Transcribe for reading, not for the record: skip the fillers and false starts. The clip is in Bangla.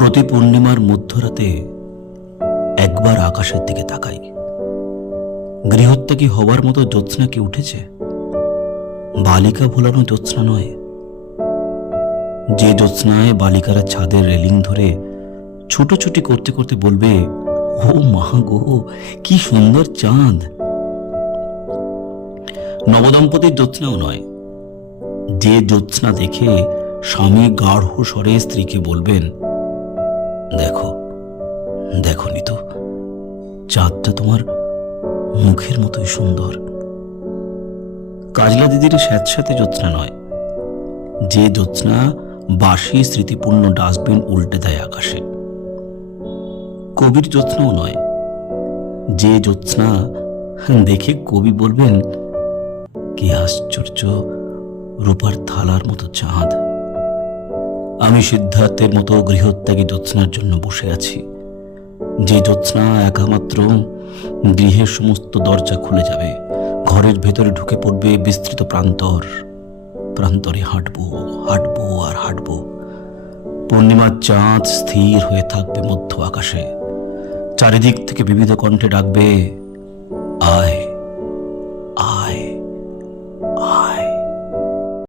প্রতি পূর্ণিমার মধ্যরাতে একবার আকাশের দিকে তাকাই। গৃহত্যাগী হবার মতো জ্যোৎস্না কি উঠেছে? বালিকা ভোলানো জ্যোৎস্না নয়, যে জ্যোৎস্নায় বালিকারা ছাদের রেলিং ধরে ছুটোছুটি করতে করতে বলবে, ও মা গো, কি সুন্দর চাঁদ। নবদম্পতির জ্যোৎস্নাও নয়, যে জ্যোৎস্না দেখে স্বামী গাঢ় স্বরে স্ত্রীকে বলবেন, দেখো দেখো নিতু, চাঁদটা তোমার মুখের মতোই সুন্দর। কাজলা দিদির স্যাঁতস্যাঁতে জ্যোৎস্না নয়, যে জ্যোৎস্না বাসি স্মৃতিপূর্ণ ডাস্টবিন উল্টে দেয় আকাশে। কবির জ্যোৎস্নাও নয়, যে জ্যোৎস্না দেখে কবি বলবেন, কি আশ্চর্য রূপার থালার মতো চাঁদ। আমি সিদ্ধার্থের মতো গৃহত্যাগী জ্যোৎস্নার জন্য বসে আছি, যে জ্যোৎস্না একামাত্র গৃহের সমস্ত দরজা খুলে যাবে, ঘরের ভেতরে ঢুকে পড়বে বিস্তৃত প্রান্তর। প্রান্তরে হাঁটবো হাঁটবো আর হাঁটবো। পূর্ণিমার চাঁদ স্থির হয়ে থাকবে মধ্য আকাশে, চারিদিক থেকে বিবিধ কণ্ঠে ডাকবে, আয়।